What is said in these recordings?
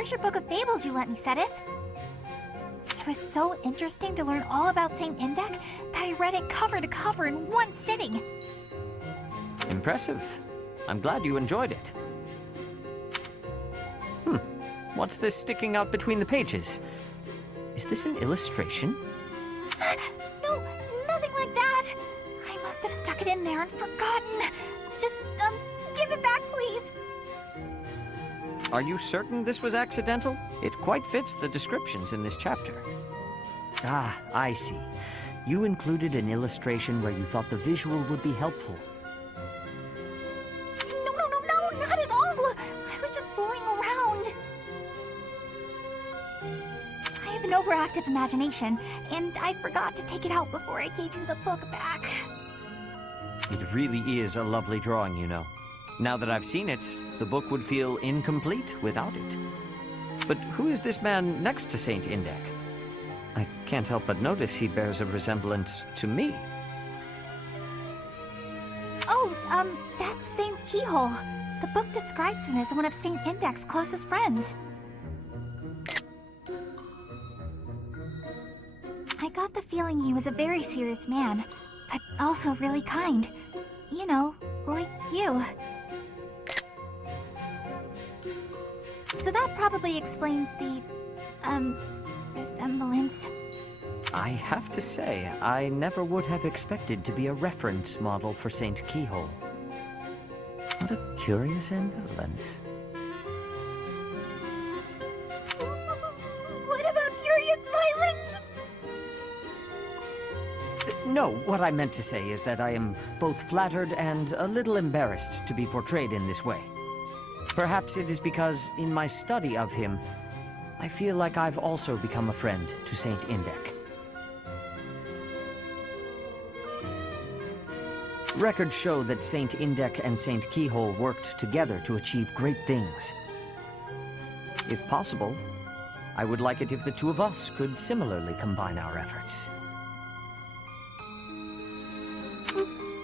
Here's your book of fables you let me, Sedith. It was so interesting to learn all about Saint Indec that I read it cover to cover in one sitting. Impressive. I'm glad you enjoyed it. What's this sticking out between the pages? Is this an illustration? No, nothing like that. I must have stuck it in there and forgotten. Just, give it back, please. Are you certain this was accidental? It quite fits the descriptions in this chapter. Ah, I see. You included an illustration where you thought the visual would be helpful. No, not at all. I was just fooling around. I have an overactive imagination, and I forgot to take it out before I gave you the book back. It really is a lovely drawing, you know. Now that I've seen it, the book would feel incomplete without it. But who is this man next to Saint Indec? I can't help but notice he bears a resemblance to me. Oh, that's Saint Keyhole. The book describes him as one of Saint Indec's closest friends. I got the feeling he was a very serious man, but also really kind. You know, like you. So that probably explains the, resemblance. I have to say, I never would have expected to be a reference model for Saint Keyhole. What a curious ambivalence. What about furious violence? No, what I meant to say is that I am both flattered and a little embarrassed to be portrayed in this way. Perhaps it is because, in my study of him, I feel like I've also become a friend to Saint Indec. Records show that Saint Indec and Saint Keyhole worked together to achieve great things. If possible, I would like it if the two of us could similarly combine our efforts.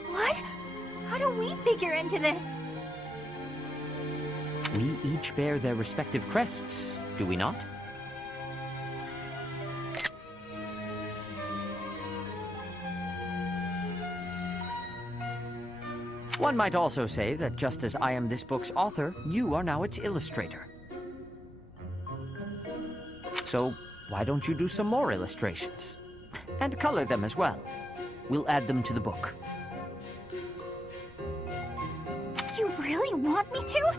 What? How do we figure into this? We each bear their respective crests, do we not? One might also say that just as I am this book's author, you are now its illustrator. So, why don't you do some more illustrations? And color them as well. We'll add them to the book. You really want me to?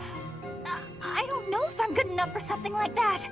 I don't know if I'm good enough for something like that.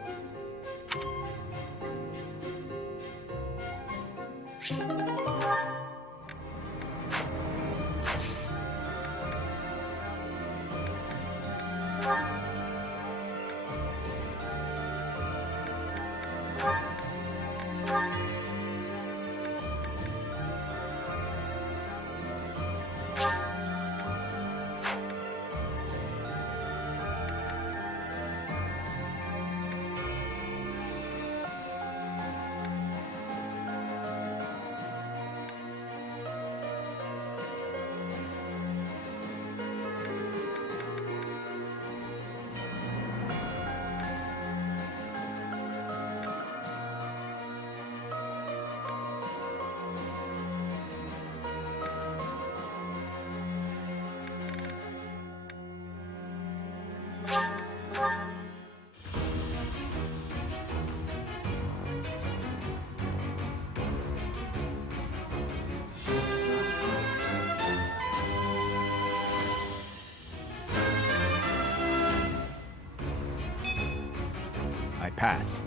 I passed.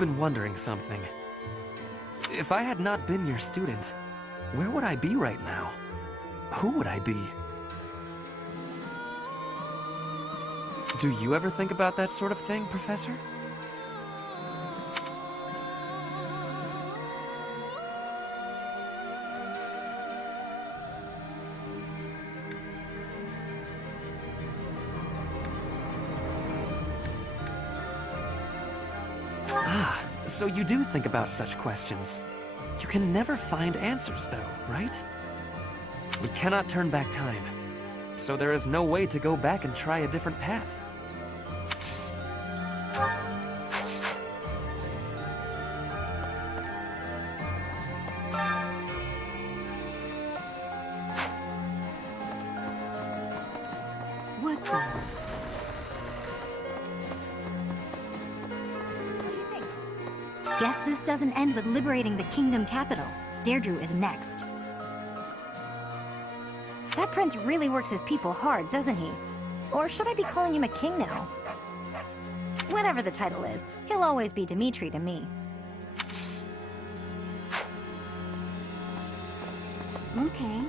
been wondering something. If I had not been your student, where would I be right now? Who would I be? Do you ever think about that sort of thing, Professor? Ah, so you do think about such questions. You can never find answers, though, right? We cannot turn back time, so there is no way to go back and try a different path. What the? What do you think? Guess this doesn't end with liberating the kingdom capital. Deirdre is next. That prince really works his people hard, doesn't he? Or should I be calling him a king now? Whatever the title is, he'll always be Dimitri to me. Okay.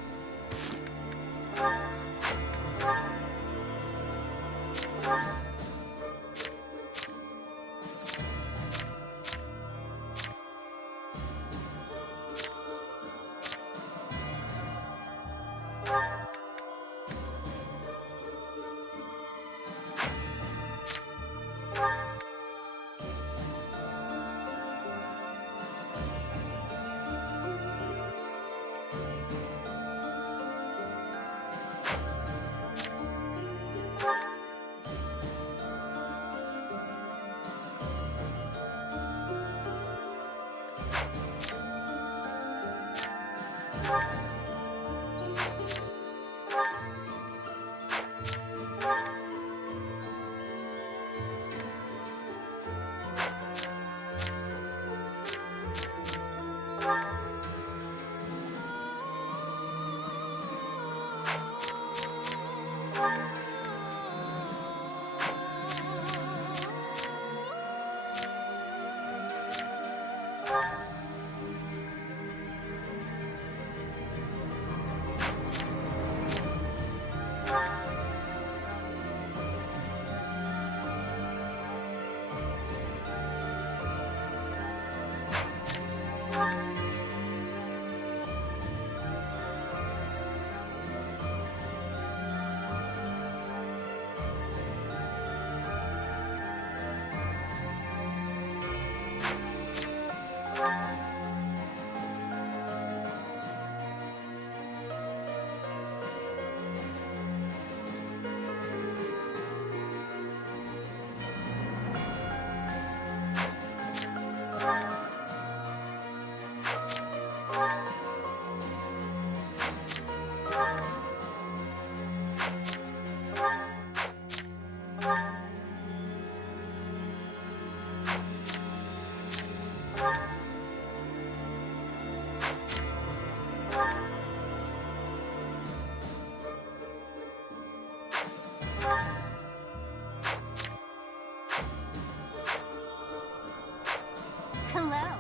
Hello.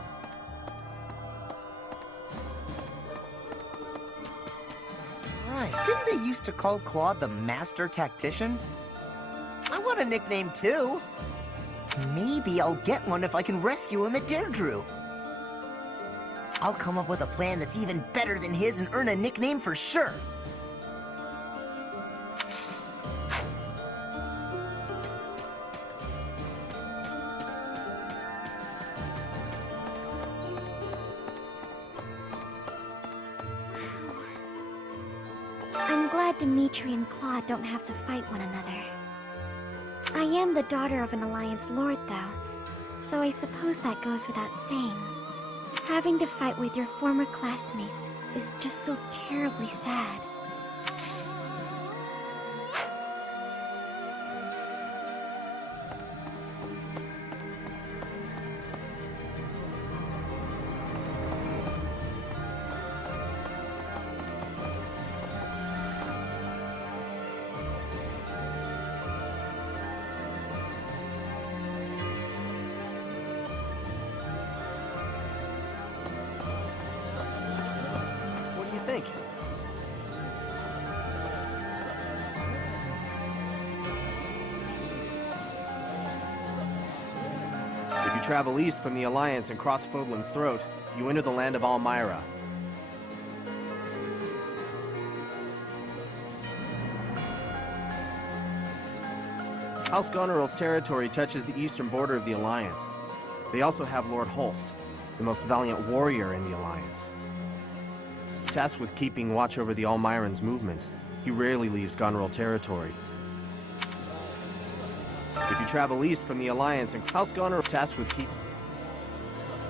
Right. Didn't they used to call Claude the Master Tactician? I want a nickname too. Maybe I'll get one if I can rescue him at Deirdre. I'll come up with a plan that's even better than his and earn a nickname for sure. I'm glad Dimitri and Claude don't have to fight one another. I am the daughter of an Alliance Lord, though, so I suppose that goes without saying. Having to fight with your former classmates is just so terribly sad. you travel east from the Alliance and cross Fodlan's Throat, you enter the land of Almyra. House Goneril's territory touches the eastern border of the Alliance. They also have Lord Holst, the most valiant warrior in the Alliance. Tasked with keeping watch over the Almyrans' movements, he rarely leaves Goneril territory. If you travel east from the Alliance and House Goneril tasked with keep...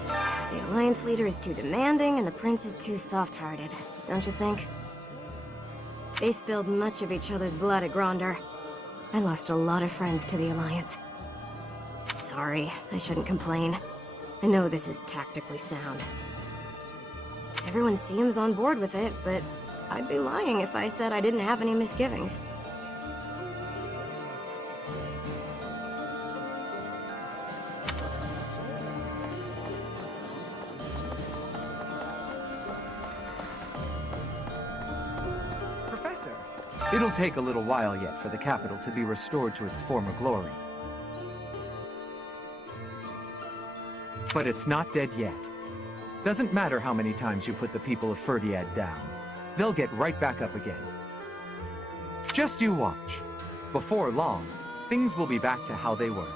The Alliance leader is too demanding and the prince is too soft-hearted, don't you think? They spilled much of each other's blood at Gronder. I lost a lot of friends to the Alliance. Sorry, I shouldn't complain. I know this is tactically sound. Everyone seems on board with it, but I'd be lying if I said I didn't have any misgivings. Professor, it'll take a little while yet for the capital to be restored to its former glory. But it's not dead yet. Doesn't matter how many times you put the people of Ferdiad down. They'll get right back up again. Just you watch. Before long, things will be back to how they were.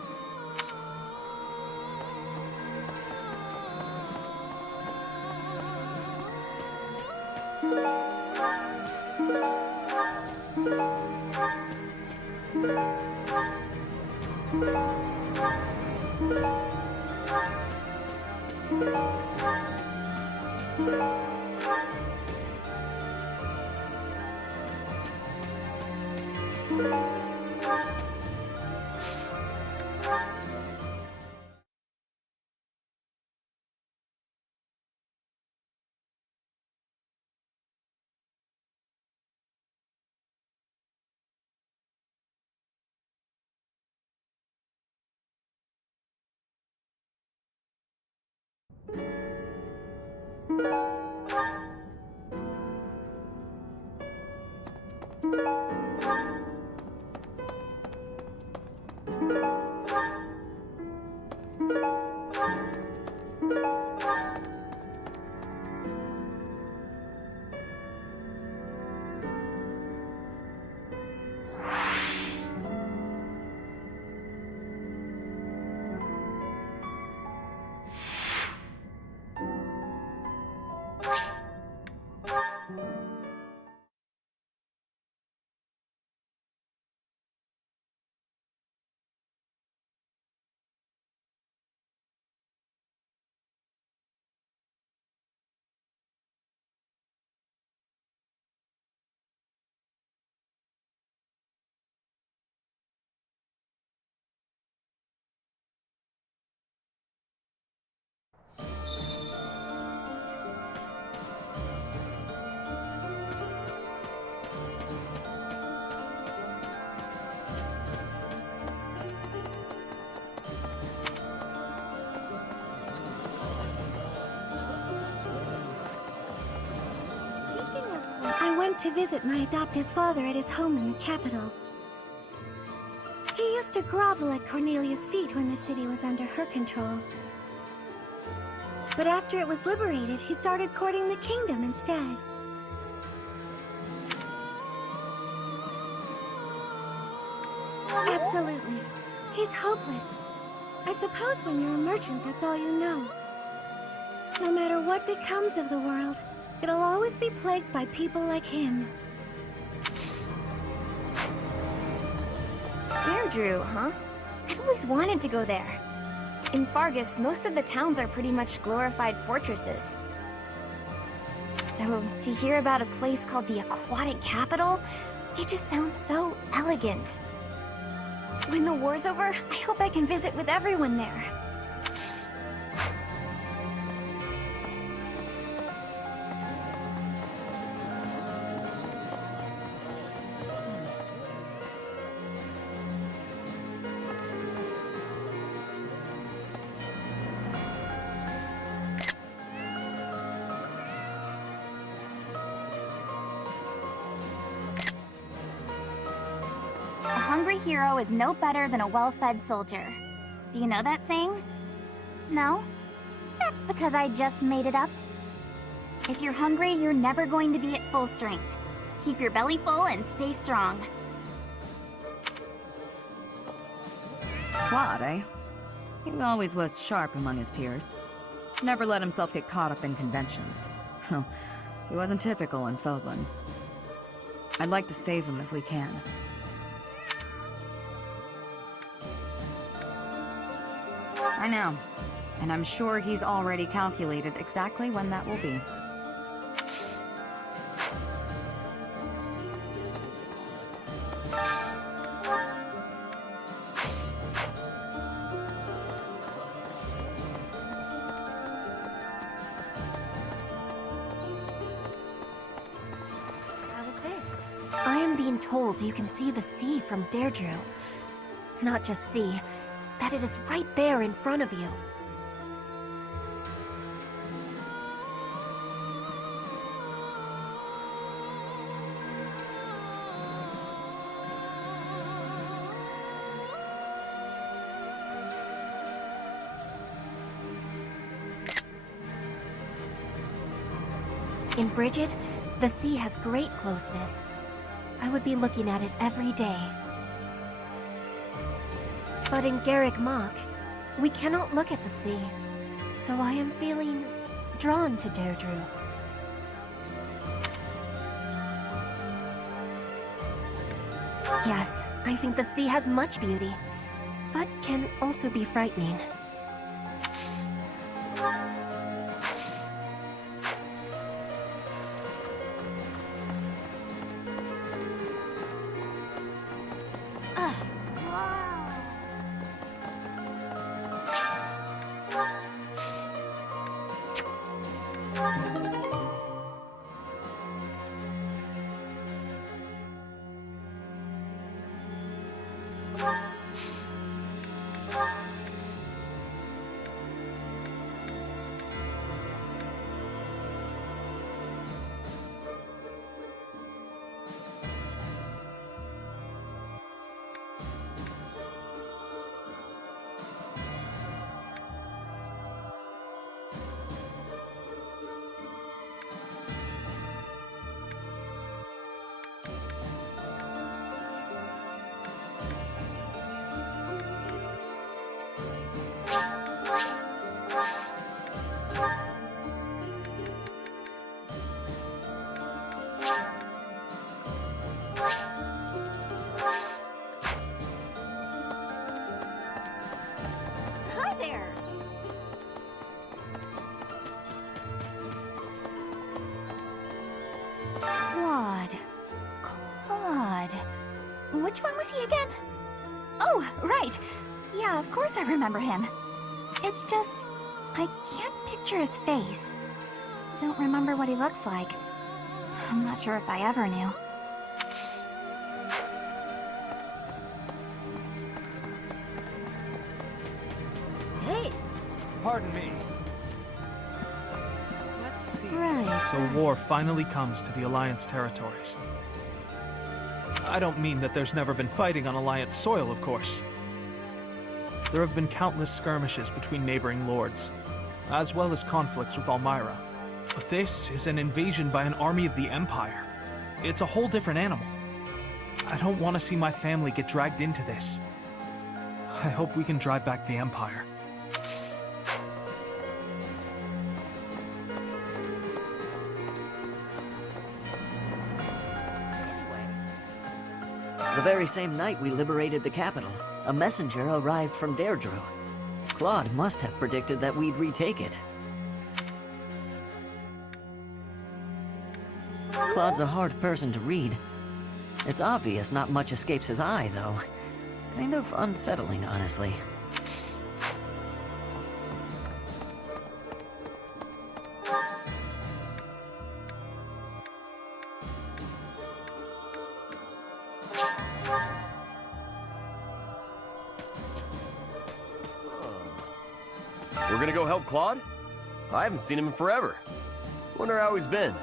I went to visit my adoptive father at his home in the capital. He used to grovel at Cornelia's feet when the city was under her control. But after it was liberated, he started courting the kingdom instead. Absolutely. He's hopeless. I suppose when you're a merchant, that's all you know. No matter what becomes of the world, it'll always be plagued by people like him. Deirdre, huh? I've always wanted to go there. In Fargus, most of the towns are pretty much glorified fortresses. So, to hear about a place called the Aquatic Capital, it just sounds so elegant. When the war's over, I hope I can visit with everyone there. A hungry hero is no better than a well-fed soldier. Do you know that saying? No? That's because I just made it up. If you're hungry, you're never going to be at full strength. Keep your belly full and stay strong. Claude, eh? He always was sharp among his peers. Never let himself get caught up in conventions. He wasn't typical in Fodlan. I'd like to save him if we can. I know. And I'm sure he's already calculated exactly when that will be. How is this? I am being told you can see the sea from Deirdre. Not just see, that it is right there in front of you. In Bridget, the sea has great closeness. I would be looking at it every day. But in Garrick Mach, we cannot look at the sea. So I am feeling drawn to Deirdre. Yes, I think the sea has much beauty, but can also be frightening. Which one was he again? Oh, right. Yeah, of course I remember him. It's just, I can't picture his face. Don't remember what he looks like. I'm not sure if I ever knew. Hey! Pardon me. Let's see. Right. So war finally comes to the Alliance territories. I don't mean that there's never been fighting on Alliance soil, of course. There have been countless skirmishes between neighboring lords, as well as conflicts with Almyra. But this is an invasion by an army of the Empire. It's a whole different animal. I don't want to see my family get dragged into this. I hope we can drive back the Empire. The very same night we liberated the capital, a messenger arrived from Deirdre. Claude must have predicted that we'd retake it. Claude's a hard person to read. It's obvious not much escapes his eye, though. Kind of unsettling, honestly. We're gonna go help Claude? I haven't seen him in forever. Wonder how he's been.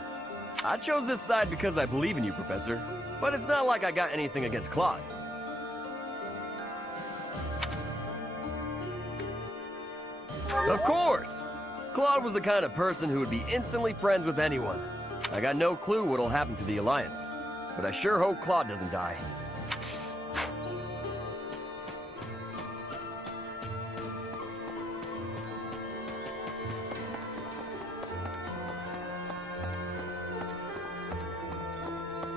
I chose this side because I believe in you, Professor. But it's not like I got anything against Claude. Of course! Claude was the kind of person who would be instantly friends with anyone. I got no clue what'll happen to the Alliance, but I sure hope Claude doesn't die.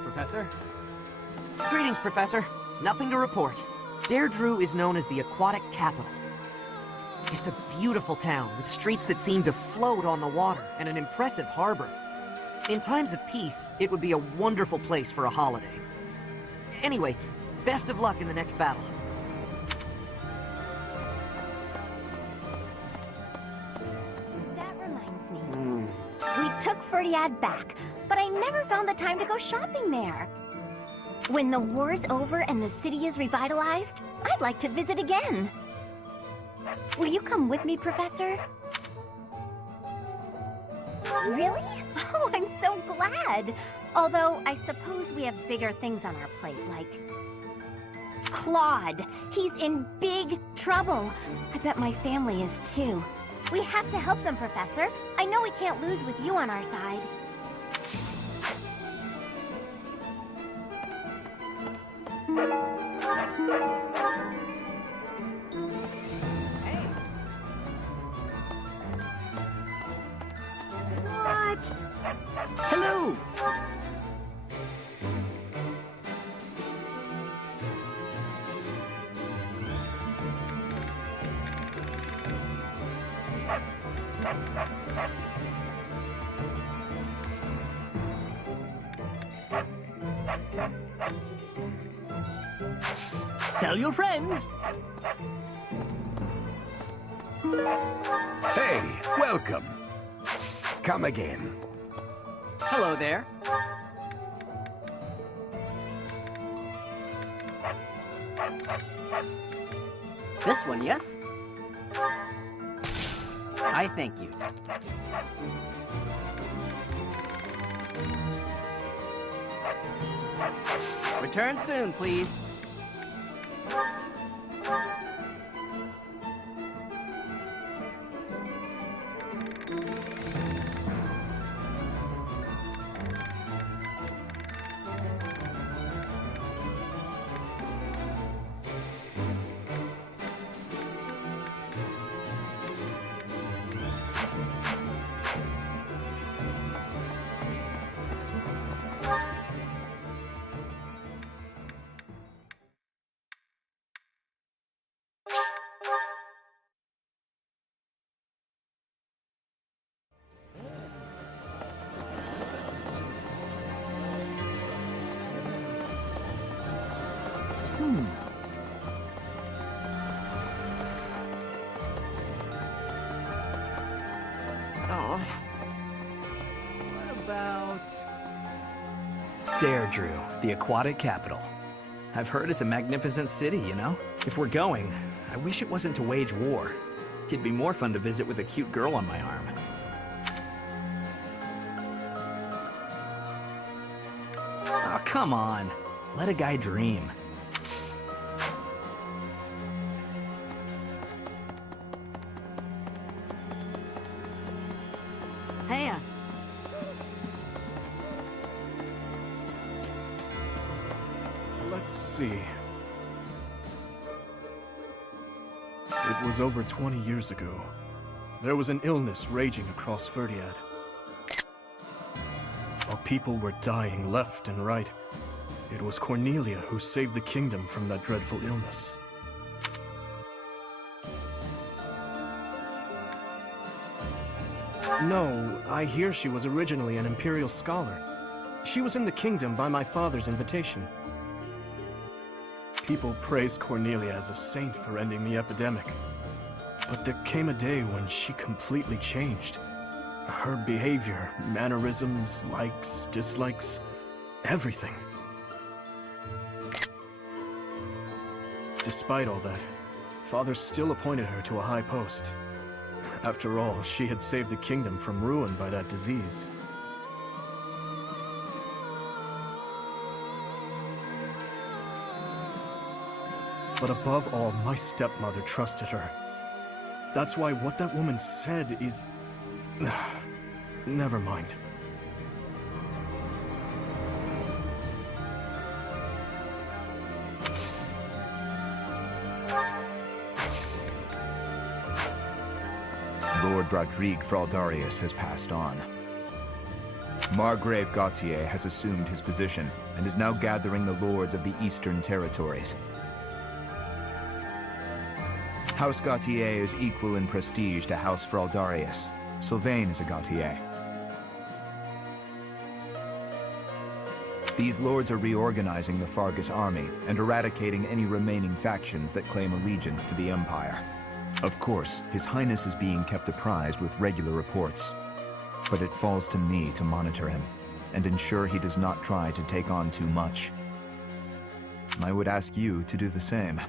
Professor? Greetings, Professor. Nothing to report. Deirdre is known as the aquatic capital. It's a beautiful town with streets that seem to float on the water and an impressive harbor. In times of peace, it would be a wonderful place for a holiday. Anyway, best of luck in the next battle. That reminds me. We took Ferdiad back, but I never found the time to go shopping there. When the war's over and the city is revitalized, I'd like to visit again. Will you come with me, Professor? Really? Oh, I'm so glad. Although, I suppose we have bigger things on our plate, like Claude. He's in big trouble. I bet my family is too. We have to help them, Professor. I know we can't lose with you on our side. What? Hello! Tell your friends. Hey, welcome. Come again. Hello there. This one, yes? I thank you. Return soon, please. Oh. What about Deirdre, the aquatic capital? I've heard it's a magnificent city, you know? If we're going, I wish it wasn't to wage war. It'd be more fun to visit with a cute girl on my arm. Oh, come on. Let a guy dream. Heya. Let's see. It was over 20 years ago. There was an illness raging across Ferdiad. Our people were dying left and right. It was Cornelia who saved the kingdom from that dreadful illness. No, I hear she was originally an imperial scholar. She was in the kingdom by my father's invitation. People praised Cornelia as a saint for ending the epidemic. But there came a day when she completely changed. Her behavior, mannerisms, likes, dislikes, everything. Despite all that, Father still appointed her to a high post. After all, she had saved the kingdom from ruin by that disease. But above all, my stepmother trusted her. That's why what that woman said is... Never mind. Lord Rodrigue Fraldarius has passed on. Margrave Gautier has assumed his position and is now gathering the lords of the Eastern Territories. House Gautier is equal in prestige to House Fraldarius. Sylvain is a Gautier. These lords are reorganizing the Fargus army and eradicating any remaining factions that claim allegiance to the Empire. Of course, His Highness is being kept apprised with regular reports. But it falls to me to monitor him and ensure he does not try to take on too much. I would ask you to do the same.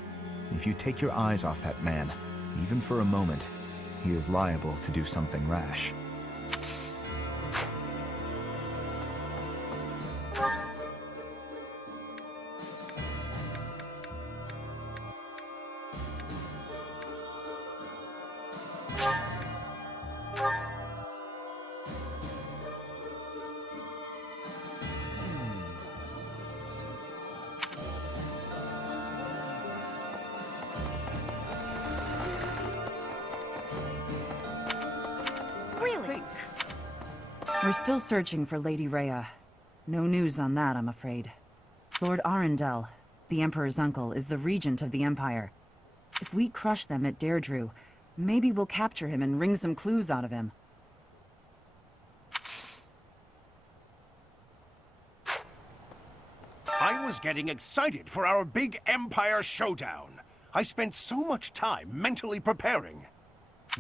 If you take your eyes off that man, even for a moment, he is liable to do something rash. We're still searching for Lady Rhea. No news on that, I'm afraid. Lord Arundel, the Emperor's uncle, is the regent of the Empire. If we crush them at Deirdre, maybe we'll capture him and wring some clues out of him. I was getting excited for our big Empire showdown. I spent so much time mentally preparing.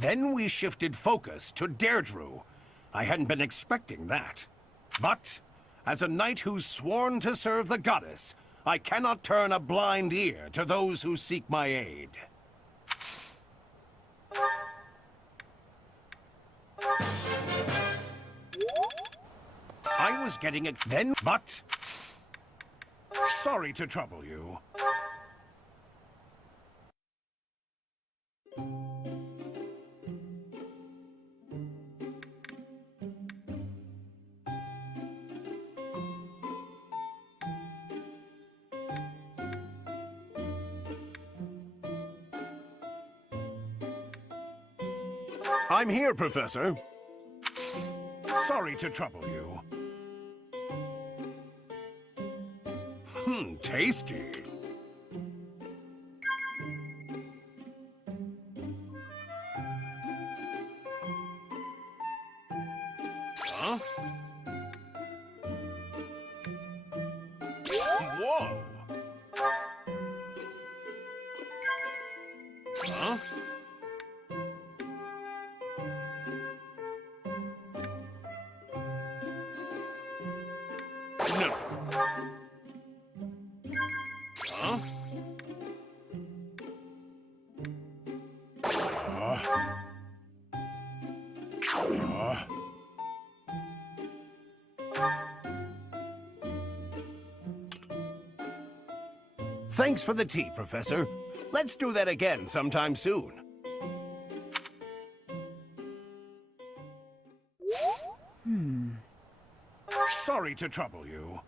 Then we shifted focus to Deirdre. I hadn't been expecting that. But, as a knight who's sworn to serve the goddess, I cannot turn a blind ear to those who seek my aid. I was getting it then, but... Sorry to trouble you. I'm here, Professor. Sorry to trouble you. Tasty. Huh? Whoa. Huh? No. Huh? Thanks for the tea, Professor. Let's do that again sometime soon. Sorry to trouble you.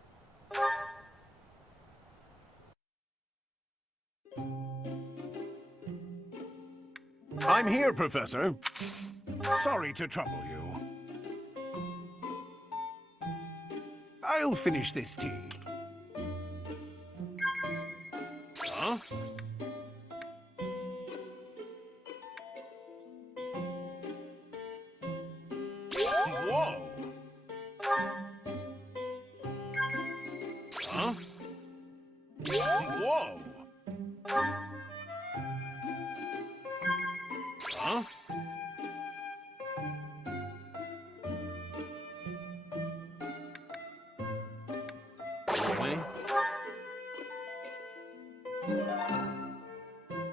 I'm here, Professor. Sorry to trouble you. I'll finish this tea. Huh? Whoa! Huh? Whoa! Huh? Really?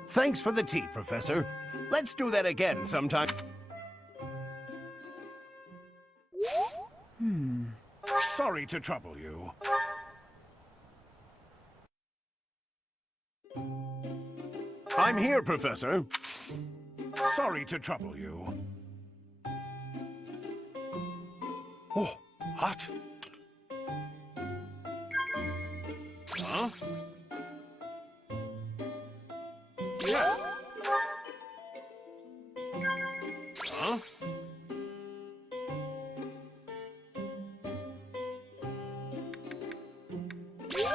Thanks for the tea, Professor. Let's do that again sometime. Sorry to trouble you. I'm here, Professor. Sorry to trouble you. Oh, hot. Huh? Yeah. Huh?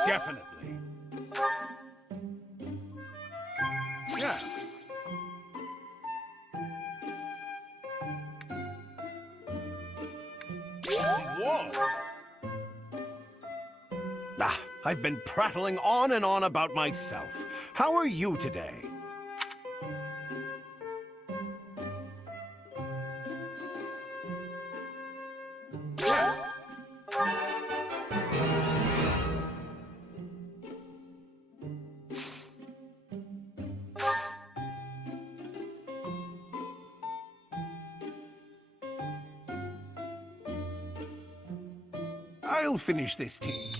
Definitely. Yeah. Whoa! Ah, I've been prattling on and on about myself. How are you today? Yeah. I'll finish this tea.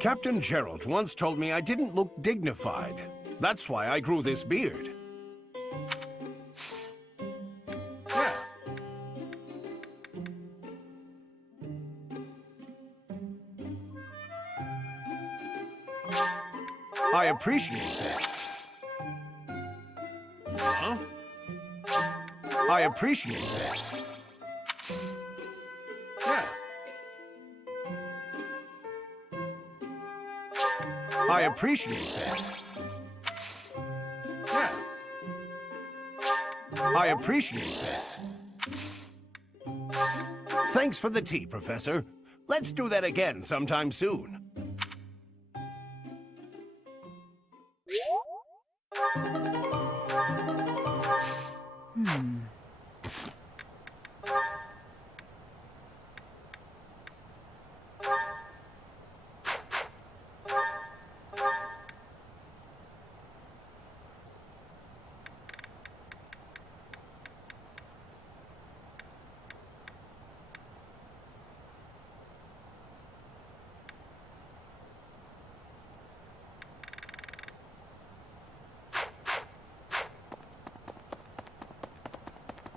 Captain Gerald once told me I didn't look dignified. That's why I grew this beard. Yeah. I appreciate that. Huh? I appreciate this. Yeah. I appreciate this. Yeah. I appreciate this. Thanks for the tea, Professor. Let's do that again sometime soon.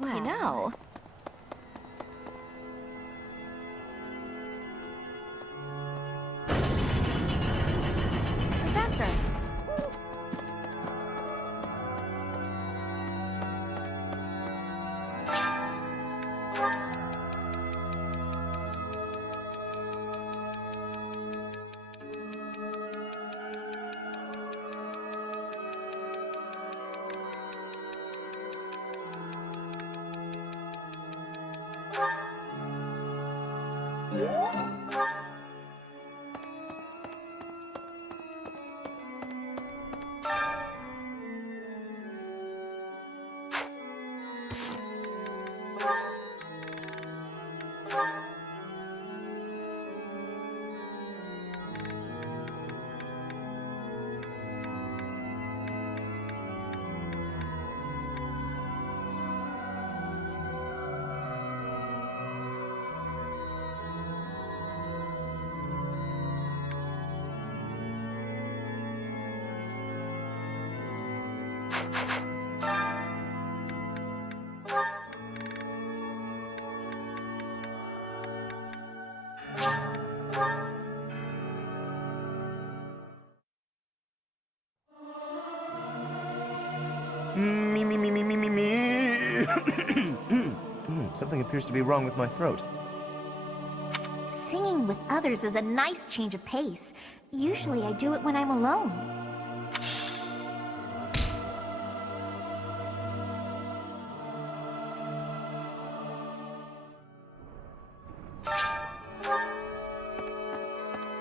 You know... Professor! Something appears to be wrong with my throat. Singing with others is a nice change of pace. Usually I do it when I'm alone.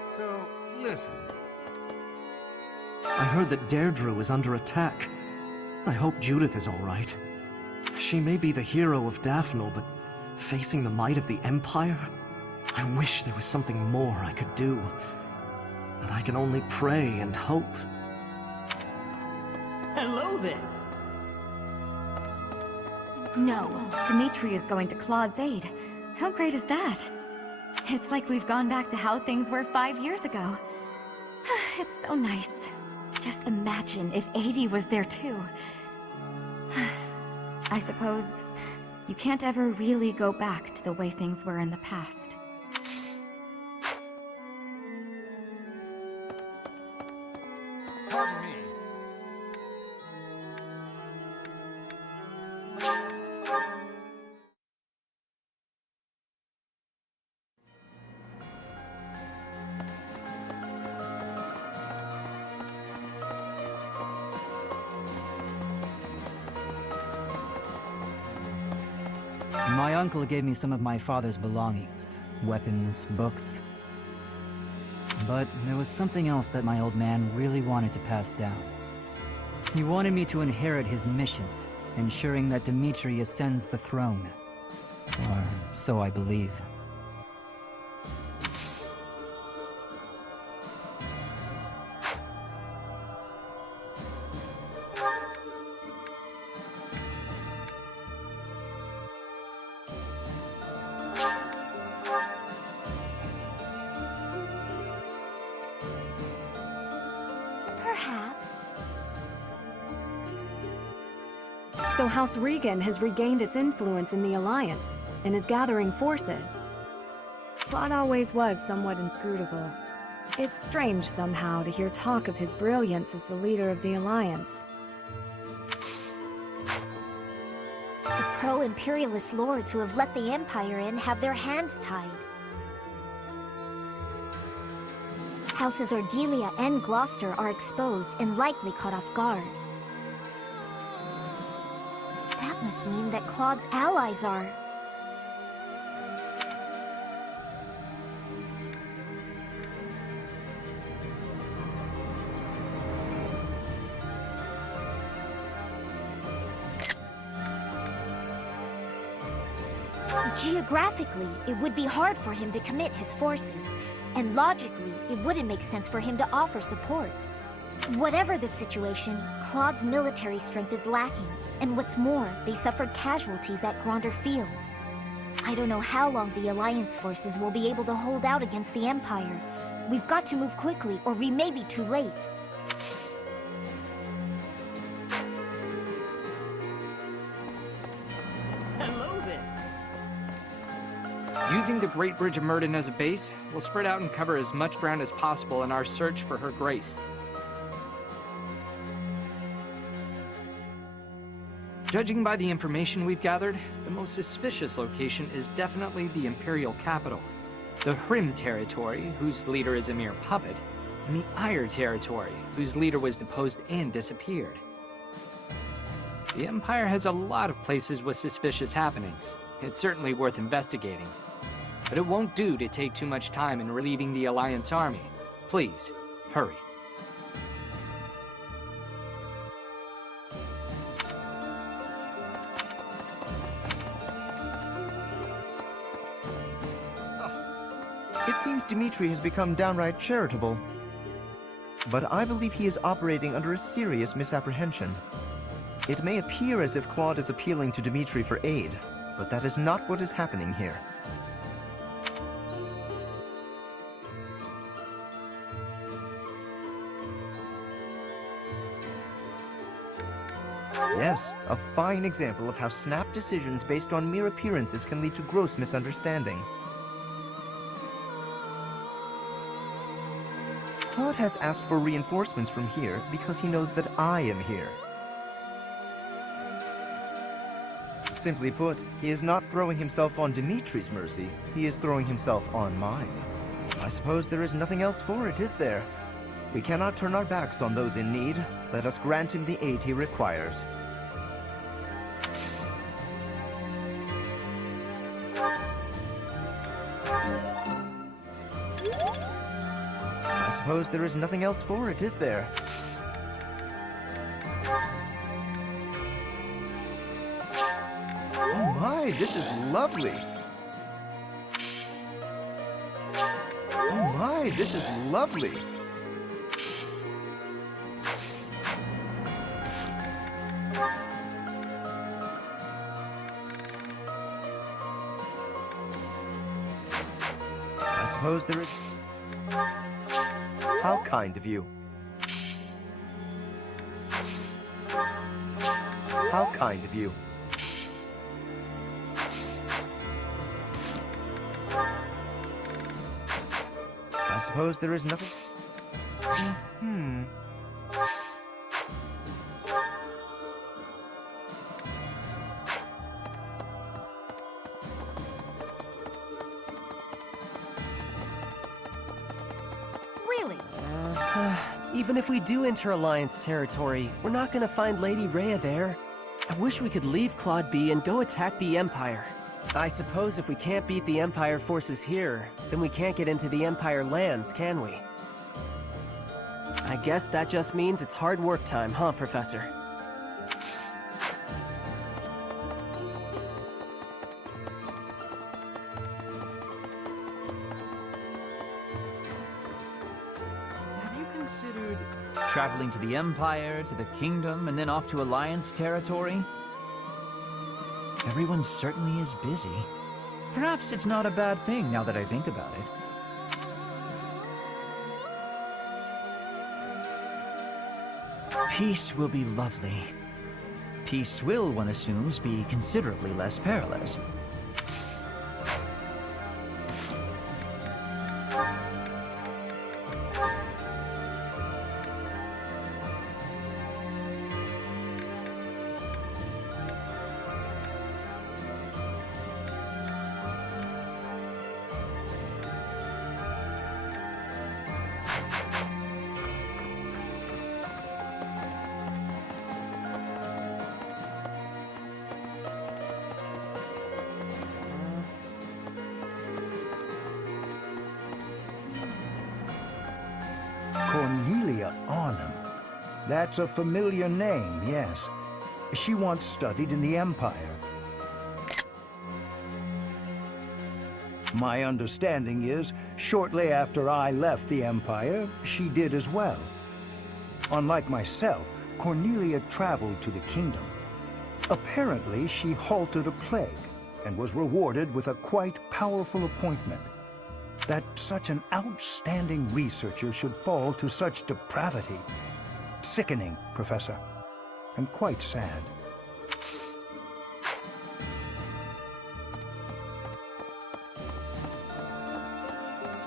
So, listen. I heard that Deirdre is under attack. I hope Judith is all right. She may be the hero of Daphne, but facing the might of the Empire? I wish there was something more I could do. But I can only pray and hope. Hello there! No, Dimitri is going to Claude's aid. How great is that? It's like we've gone back to how things were 5 years ago. It's so nice. Just imagine if 80 was there too. I suppose you can't ever really go back to the way things were in the past. Pardon me. My uncle gave me some of my father's belongings. Weapons, books. But there was something else that my old man really wanted to pass down. He wanted me to inherit his mission, ensuring that Dimitri ascends the throne. Or so I believe. Perhaps. So House Regan has regained its influence in the Alliance, and is gathering forces. Claude always was somewhat inscrutable. It's strange somehow to hear talk of his brilliance as the leader of the Alliance. The pro-imperialist lords who have let the Empire in have their hands tied. Houses Ordelia and Gloucester are exposed and likely caught off guard. That must mean that Claude's allies are... Geographically, it would be hard for him to commit his forces, and logically, it wouldn't make sense for him to offer support. Whatever the situation, Claude's military strength is lacking, and what's more, they suffered casualties at Gronder Field. I don't know how long the Alliance forces will be able to hold out against the Empire. We've got to move quickly, or we may be too late. Hello there. Using the Great Bridge of Murden as a base, we'll spread out and cover as much ground as possible in our search for Her Grace. Judging by the information we've gathered, the most suspicious location is definitely the Imperial capital, the Hrim territory, whose leader is a mere puppet, and the Ire territory, whose leader was deposed and disappeared. The Empire has a lot of places with suspicious happenings. It's certainly worth investigating. But it won't do to take too much time in relieving the Alliance army. Please, hurry. It seems Dimitri has become downright charitable. But I believe he is operating under a serious misapprehension. It may appear as if Claude is appealing to Dimitri for aid, but that is not what is happening here. Yes, a fine example of how snap decisions based on mere appearances can lead to gross misunderstanding. Claude has asked for reinforcements from here because he knows that I am here. Simply put, he is not throwing himself on Dimitri's mercy, he is throwing himself on mine. I suppose there is nothing else for it, is there? We cannot turn our backs on those in need. Let us grant him the aid he requires. I suppose there is nothing else for it, is there? Oh my, this is lovely! Oh my, this is lovely! I suppose there is... How kind of you. How kind of you. suppose there is nothing... Really? Even if we do enter Alliance territory, we're not gonna find Lady Rhea there. I wish we could leave Claude be and go attack the Empire. I suppose if we can't beat the Empire forces here, then we can't get into the Empire lands, can we? I guess that just means it's hard work time, huh, Professor? Have you considered traveling to the Empire, to the Kingdom, and then off to Alliance territory? Everyone certainly is busy. Perhaps it's not a bad thing now that I think about it. Peace will be lovely. Peace will, one assumes, be considerably less perilous. Cornelia Arnhem. That's a familiar name, yes. She once studied in the Empire. My understanding is, shortly after I left the Empire, she did as well. Unlike myself, Cornelia traveled to the Kingdom. Apparently, she halted a plague and was rewarded with a quite powerful appointment. That such an outstanding researcher should fall to such depravity. Sickening, Professor, and quite sad.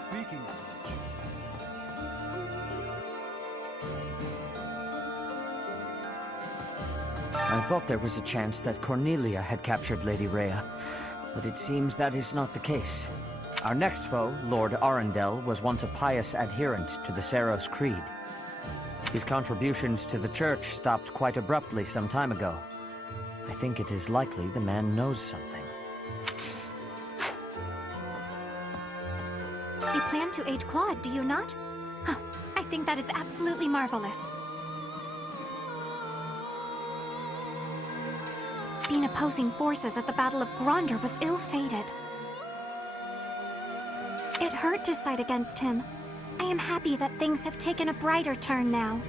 Speaking of I thought there was a chance that Cornelia had captured Lady Rhea, but it seems that is not the case. Our next foe, Lord Arundel, was once a pious adherent to the Saros Creed. His contributions to the Church stopped quite abruptly some time ago. I think it is likely the man knows something. You plan to aid Claude, do you not? Huh, I think that is absolutely marvelous. Being opposing forces at the Battle of Gronder was ill-fated. It hurt to side against him. I am happy that things have taken a brighter turn now.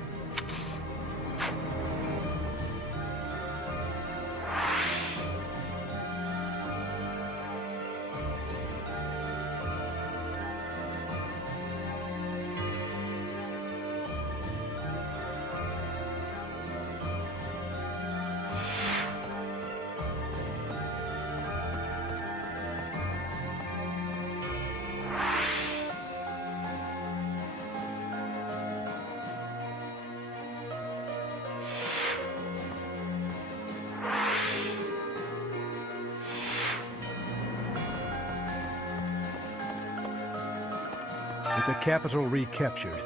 With the capital recaptured,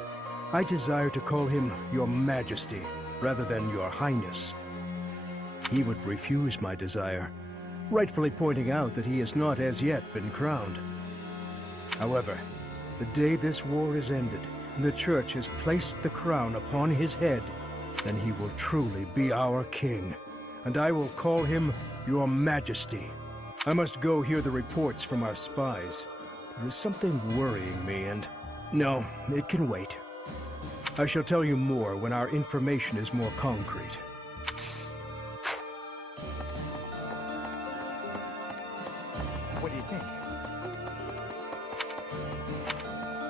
I desire to call him Your Majesty rather than Your Highness. He would refuse my desire, rightfully pointing out that he has not as yet been crowned. However, the day this war is ended and the Church has placed the crown upon his head, then he will truly be our king, and I will call him Your Majesty. I must go hear the reports from our spies. There is something worrying me, and... No, it can wait. I shall tell you more when our information is more concrete. What do you think?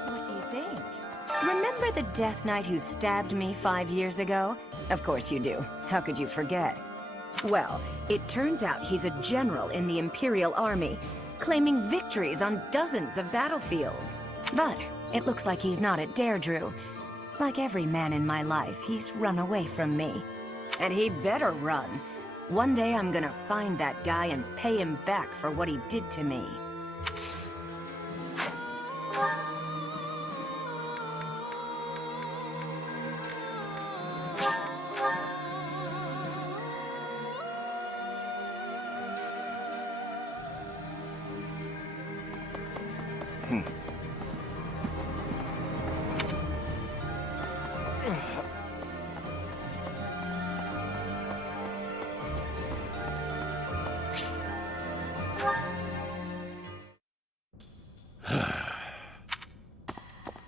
What do you think? Remember the Death Knight who stabbed me 5 years ago? Of course you do. How could you forget? Well, it turns out he's a general in the Imperial Army, claiming victories on dozens of battlefields. But It looks like he's not at Deirdre. Like every man in my life, he's run away from me. And he better run. One day I'm gonna find that guy and pay him back for what he did to me.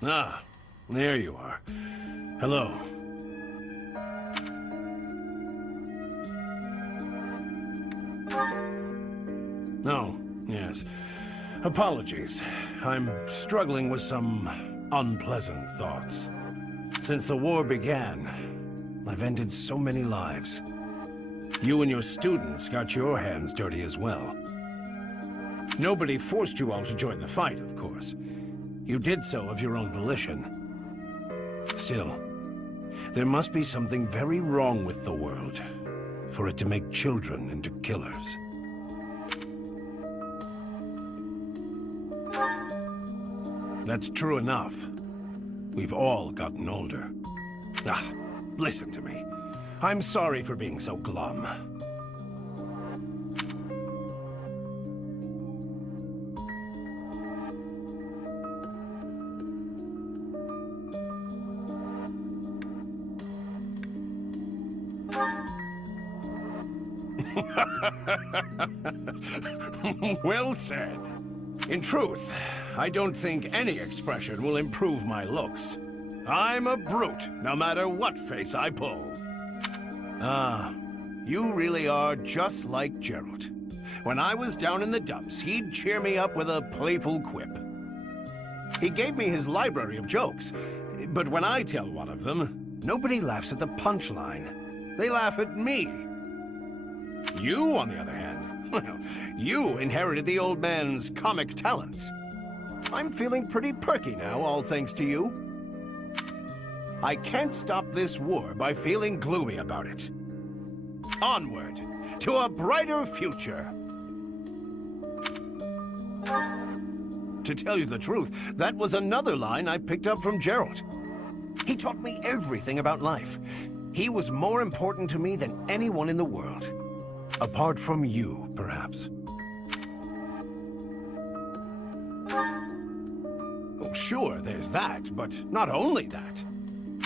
Ah, there you are. Hello. Oh, yes. Apologies. I'm struggling with some unpleasant thoughts. Since the war began, I've ended so many lives. You and your students got your hands dirty as well. Nobody forced you all to join the fight, of course. You did so of your own volition. Still, there must be something very wrong with the world for it to make children into killers. That's true enough. We've all gotten older. Ah, listen to me. I'm sorry for being so glum. Well said. In truth, I don't think any expression will improve my looks. I'm a brute, no matter what face I pull. Ah, you really are just like Geralt. When I was down in the dumps, he'd cheer me up with a playful quip. He gave me his library of jokes, but when I tell one of them, nobody laughs at the punchline. They laugh at me. You, on the other hand, well, you inherited the old man's comic talents. I'm feeling pretty perky now, all thanks to you. I can't stop this war by feeling gloomy about it. Onward, to a brighter future. To tell you the truth, that was another line I picked up from Geralt. He taught me everything about life. He was more important to me than anyone in the world. Apart from you, perhaps. Oh, sure, there's that, but not only that.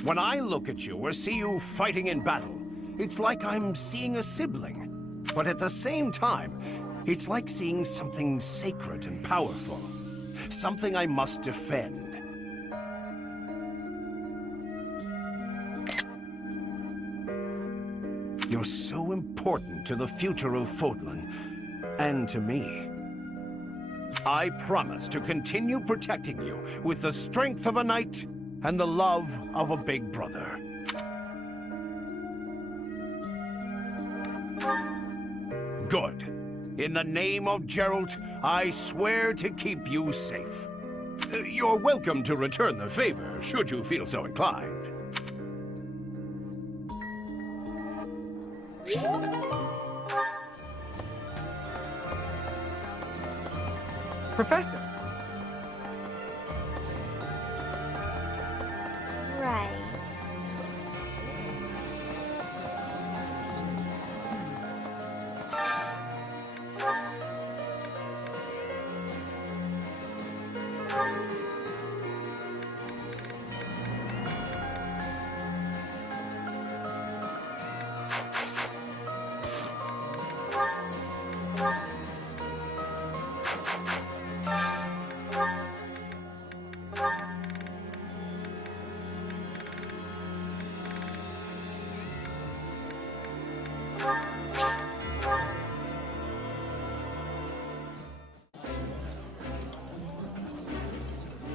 When I look at you or see you fighting in battle, it's like I'm seeing a sibling. But at the same time, it's like seeing something sacred and powerful. Something I must defend. You're so important to the future of Fodlan, and to me. I promise to continue protecting you with the strength of a knight and the love of a big brother. Good. In the name of Geralt, I swear to keep you safe. You're welcome to return the favor, should you feel so inclined. Professor! Right.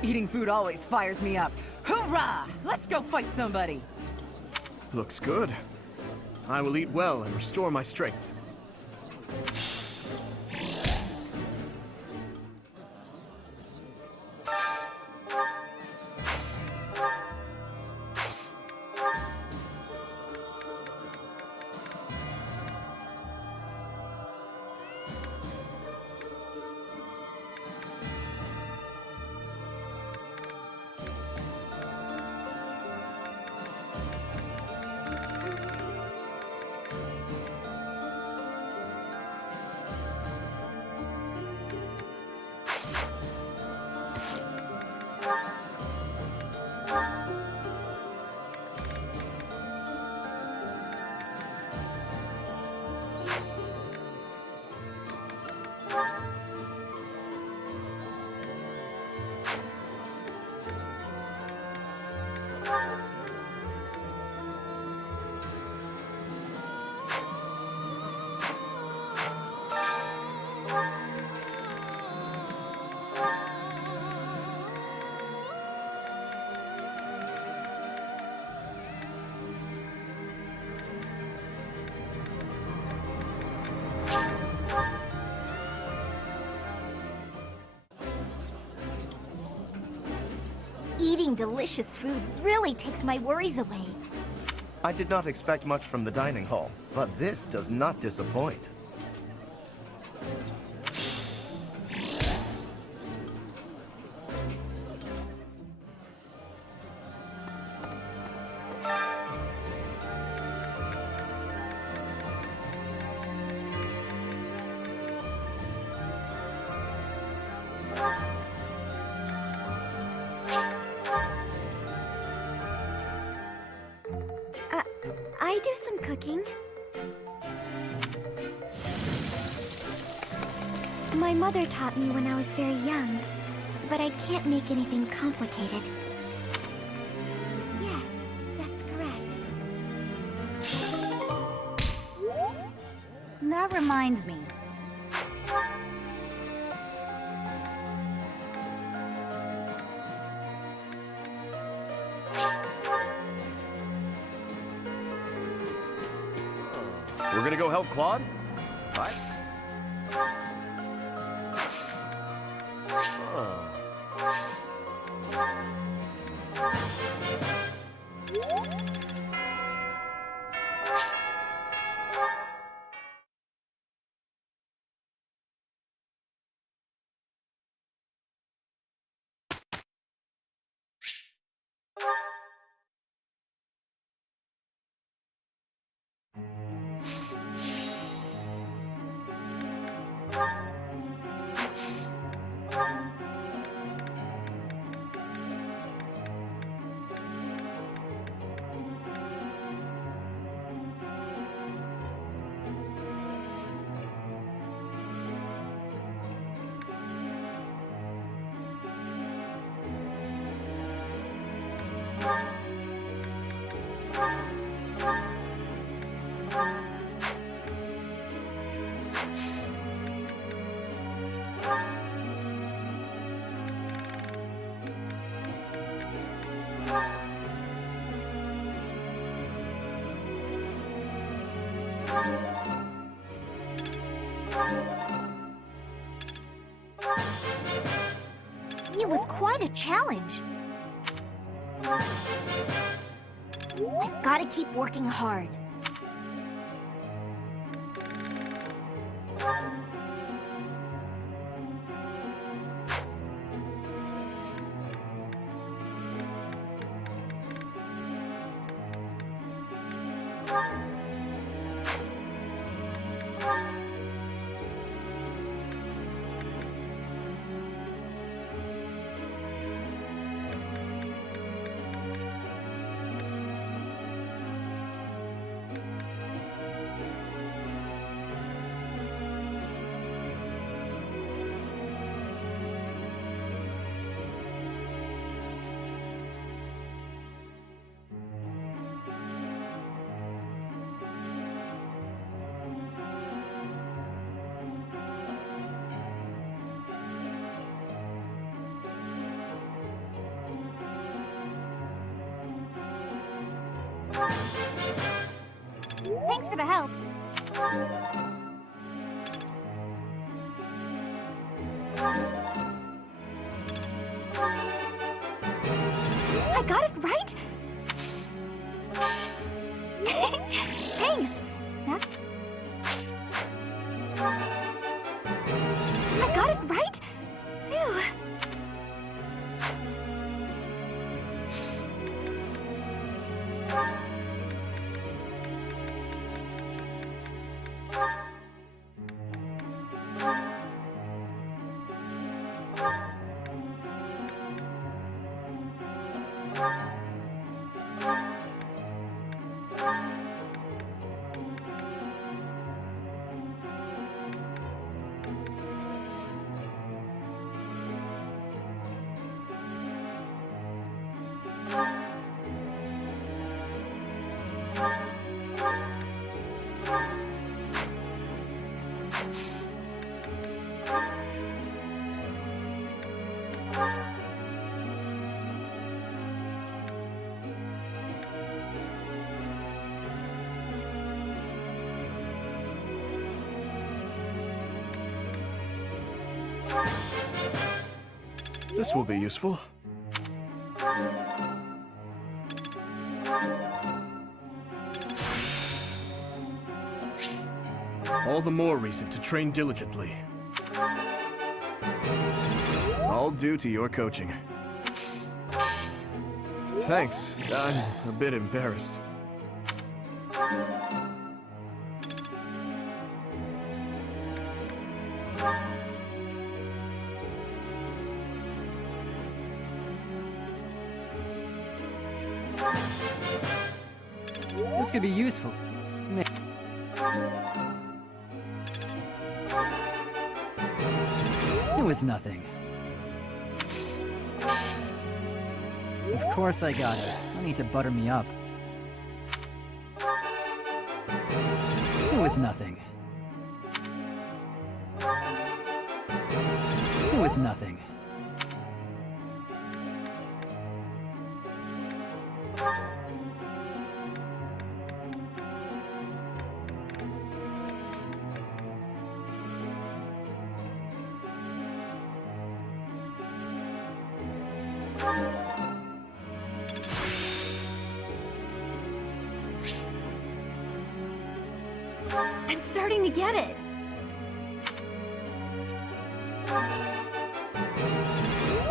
Eating food always fires me up. Hoorah! Let's go fight somebody! Looks good. I will eat well and restore my strength. Making delicious food really takes my worries away. I did not expect much from the dining hall, but this does not disappoint. I do some cooking. My mother taught me when I was very young, but I can't make anything complicated. Yes, that's correct. That reminds me. We're gonna go help Claude? What? Oh. It was quite a challenge. I've got to keep working hard. Thanks for the help. I got it right? Thanks. I got it right? Phew. This will be useful. All the more reason to train diligently. All due to your coaching. Thanks. I'm a bit embarrassed. This could be useful. It was nothing. Of course I got it. No need to butter me up. It was nothing. It was nothing. I'm starting to get it.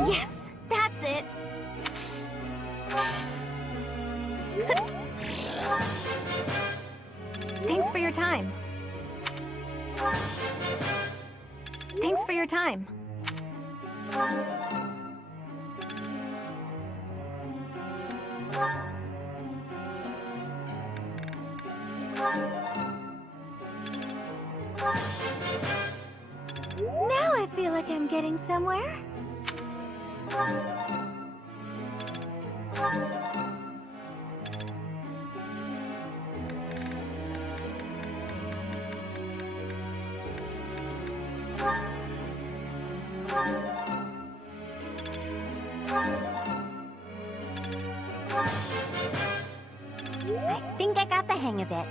Yes, that's it. Thanks for your time. Thanks for your time. Now I feel like I'm getting somewhere. I think I got the hang of it.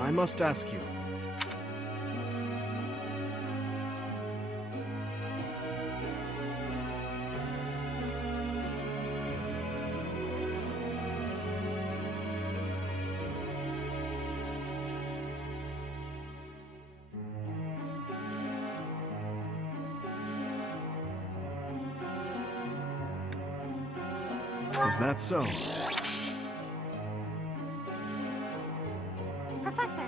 I must ask you. Is that so? Professor!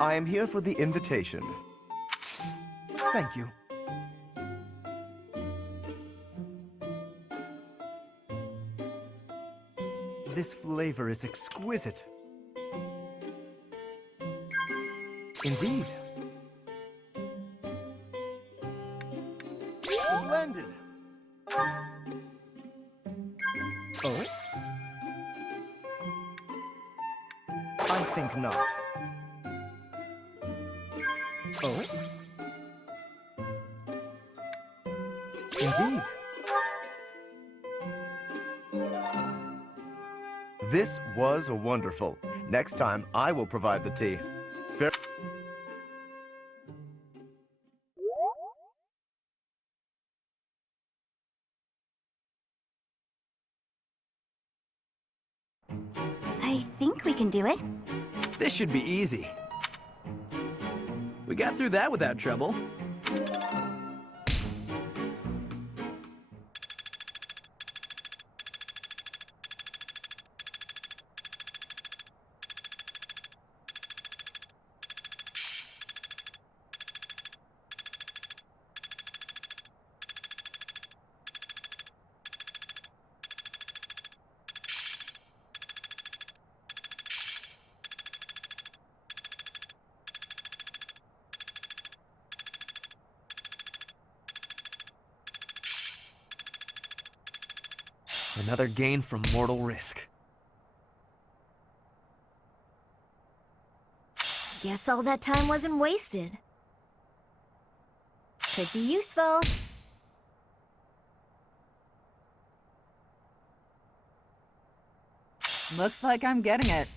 I am here for the invitation. Thank you. This flavor is exquisite. Indeed. Splendid. Oh? I think not. Oh? Indeed. This was wonderful. Next time, I will provide the tea. Fair. I think we can do it. This should be easy. We got through that without trouble. Another gain from mortal risk. Guess all that time wasn't wasted. Could be useful. Looks like I'm getting it.